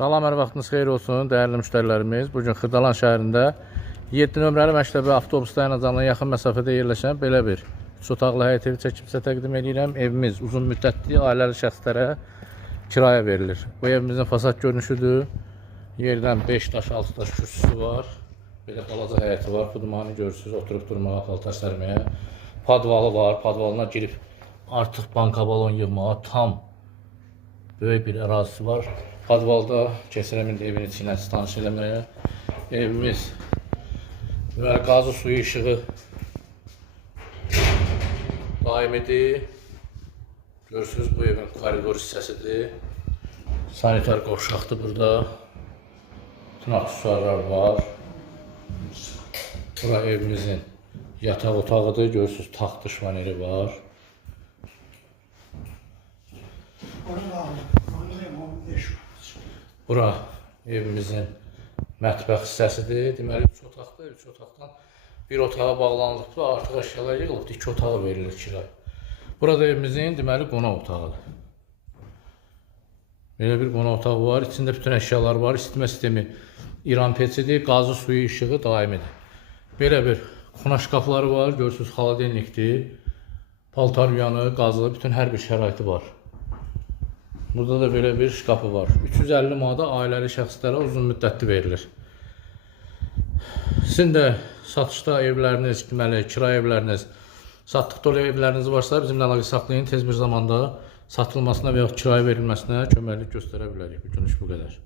Salam, hər vaxtınız xeyir olsun, dəyərli müştərilərimiz. Bugün Xırdalan şəhərində 7 nömrəli məktəbi avtobus dayanacağına yaxın məsafədə yerləşən belə bir 3 otaqlı həyət evi çəkib sizə təqdim edirəm. Evimiz uzun müddətli ailəli şəxslərə kirayə verilir. Bu evimizin fasad görünüşüdür. Yerdən 5 daş, 6 daş kürsüsü var. Belə balaca həyəti var. Xudumanı görürsünüz, oturub durmağa, paltar sərməyə. Padvalı var. Padvalına girib artıq banka balon yığmağa tam böyük bir ərazisi var. Padvalda keçirəm indi evin içinə tanış eləməyə. Evimiz və qazı suyu işığı daimidir. Görürsünüz, bu evin koridor hissəsidir. Sanitar qovşaqdır burada. Bütün aksesuarlar var. Bura evimizin yataq otağıdır. Görürsünüz, taxt düşmaneri var. Bura evimizin mətbəx hissəsidir. Deməli, 3 otaqda, 3 otaqdan bir otağa bağlanılıbdır. Artıq əşyalar yığılıbdır. 2 otağa verilir kirayə. Burada evimizin deməli qonaq otağıdır. Belə bir qonaq otağı var. İçində bütün əşyalar var. İsitmə sistemi İran peçidir. Qazı suyu işığı daimidir. Belə bir xuna şkafları var. Görürsünüz, xaladelnikdir. Paltar yanı, qazlı, bütün hər bir şəraiti var. Burada da belə bir şkafı var. 350 manata ailəli şəxslərə uzun müddətli verilir. Sizin də satışda evləriniz, deməli, kirayə evləriniz, satdıq dolu evləriniz varsa bizimlə əlaqə saxlayın. Tez bir zamanda satılmasına və ya kirayə verilməsinə köməklik göstərə bilərik. Bugün iş bu qədər.